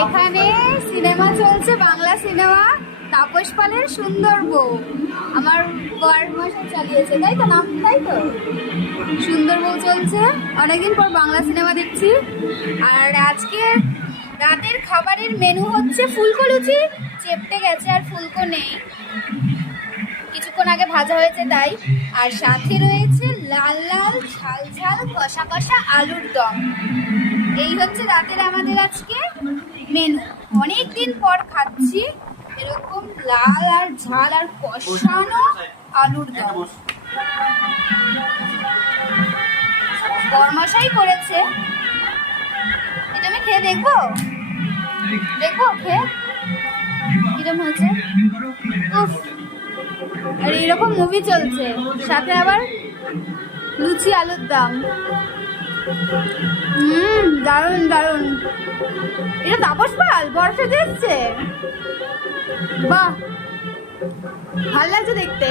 এখানে সিনেমা চলছে, বাংলা সিনেমা, তাপস পালের সুন্দর বউ। আমার বর মশাই চালিয়েছে, তাই তো নাম, তাই তো সুন্দর বউ চলছে। অনেকদিন পর বাংলা সিনেমা দেখছি। আর আজকে রাতের খাবারের মেনু হচ্ছে ফুলকো লুচি, চেপটে গেছে আর ফুলকো নেই, কিছুক্ষণ আগে ভাজা হয়েছে তাই। আর সাথে রয়েছে লাল লাল ঝাল ঝাল কষা কষা আলুর দম। এই হচ্ছে রাতের আমাদের আজকে মেনু। অনেকদিন পর খাচ্ছি এরকম লাল আর ঝাল আর কষানো আলুর দম। বরমশাই করেছে। এটা আমি খেয়ে দেখবো, দেখবো খেয়ে কিরম হয়েছে। উফ, আর এরকম মুভি চলছে, সাথে আবার লুচি আলুর দম। দারুণ দারুণ। এটা তাপস পাল বর্ষা দেখছে, বাহ ভাল লাগছে দেখতে।